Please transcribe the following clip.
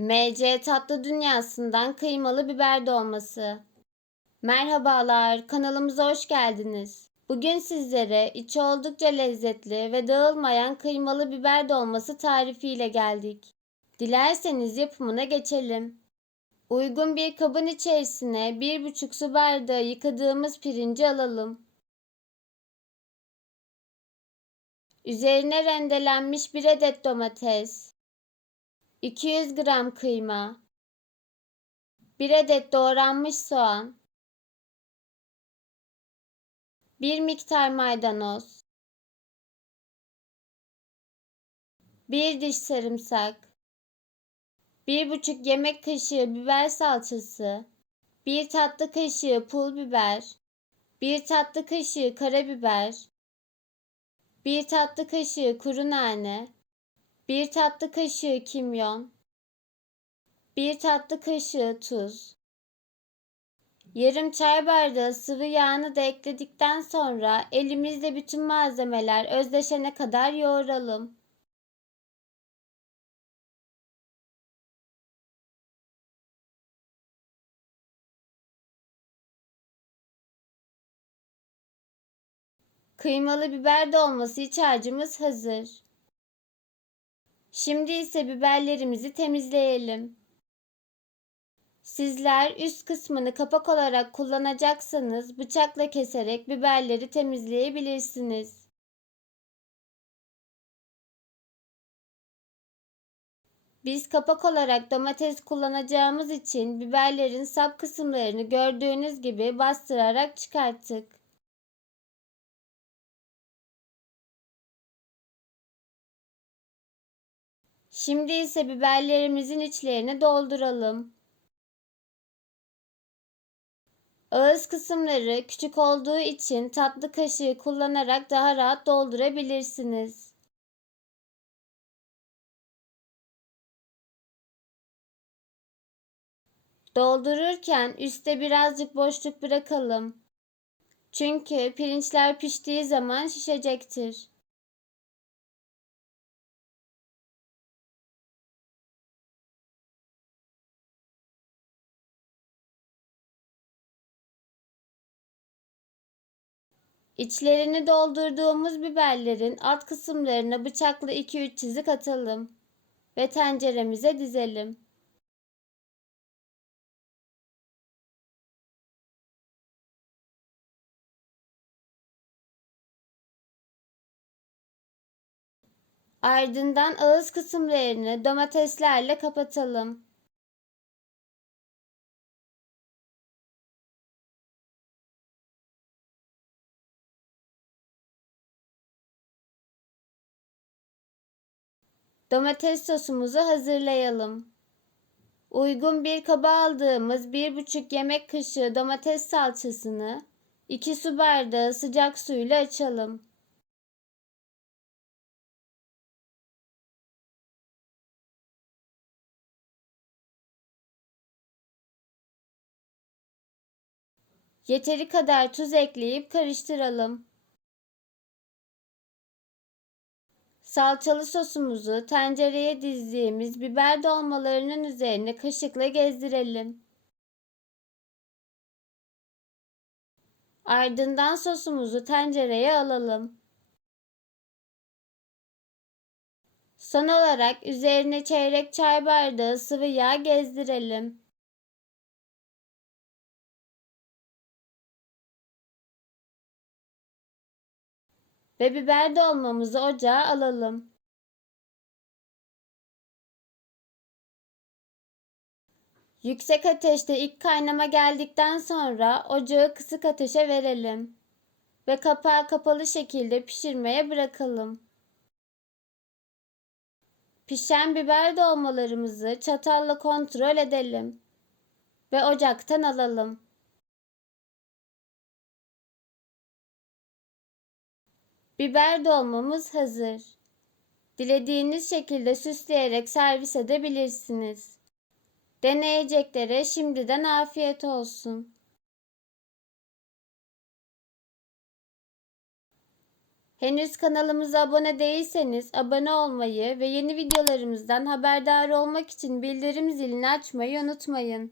MC Tatlı Dünyası'ndan kıymalı biber dolması. Merhabalar, kanalımıza hoş geldiniz. Bugün sizlere içi oldukça lezzetli ve dağılmayan kıymalı biber dolması tarifiyle geldik. Dilerseniz yapımına geçelim. Uygun bir kabın içerisine 1,5 su bardağı yıkadığımız pirinci alalım. Üzerine rendelenmiş 1 adet domates, 200 gram kıyma, 1 adet doğranmış soğan, 1 miktar maydanoz, 1 diş sarımsak, 1,5 yemek kaşığı biber salçası, 1 tatlı kaşığı pul biber, 1 tatlı kaşığı karabiber, 1 tatlı kaşığı kuru nane, 1 tatlı kaşığı kimyon, 1 tatlı kaşığı tuz. Yarım çay bardağı sıvı yağını da ekledikten sonra elimizle bütün malzemeler özleşene kadar yoğuralım. Kıymalı biber dolması iç harcımız hazır. Şimdi ise biberlerimizi temizleyelim. Sizler üst kısmını kapak olarak kullanacaksanız bıçakla keserek biberleri temizleyebilirsiniz. Biz kapak olarak domates kullanacağımız için biberlerin sap kısımlarını gördüğünüz gibi bastırarak çıkarttık. Şimdi ise biberlerimizin içlerini dolduralım. Ağız kısımları küçük olduğu için tatlı kaşığı kullanarak daha rahat doldurabilirsiniz. Doldururken üstte birazcık boşluk bırakalım. Çünkü pirinçler piştiği zaman şişecektir. İçlerini doldurduğumuz biberlerin alt kısımlarına bıçakla 2-3 çizik atalım ve tenceremize dizelim. Ardından ağız kısımlarını domateslerle kapatalım. Domates sosumuzu hazırlayalım. Uygun bir kaba aldığımız 1,5 yemek kaşığı domates salçasını 2 su bardağı sıcak suyla açalım. Yeteri kadar tuz ekleyip karıştıralım. Salçalı sosumuzu tencereye dizdiğimiz biber dolmalarının üzerine kaşıkla gezdirelim. Ardından sosumuzu tencereye alalım. Son olarak üzerine çeyrek çay bardağı sıvı yağ gezdirelim. Ve biber dolmamızı ocağa alalım. Yüksek ateşte ilk kaynama geldikten sonra ocağı kısık ateşe verelim ve kapağı kapalı şekilde pişirmeye bırakalım. Pişen biber dolmalarımızı çatalla kontrol edelim ve ocaktan alalım. Biber dolmamız hazır. Dilediğiniz şekilde süsleyerek servis edebilirsiniz. Deneyeceklere şimdiden afiyet olsun. Henüz kanalımıza abone değilseniz abone olmayı ve yeni videolarımızdan haberdar olmak için bildirim zilini açmayı unutmayın.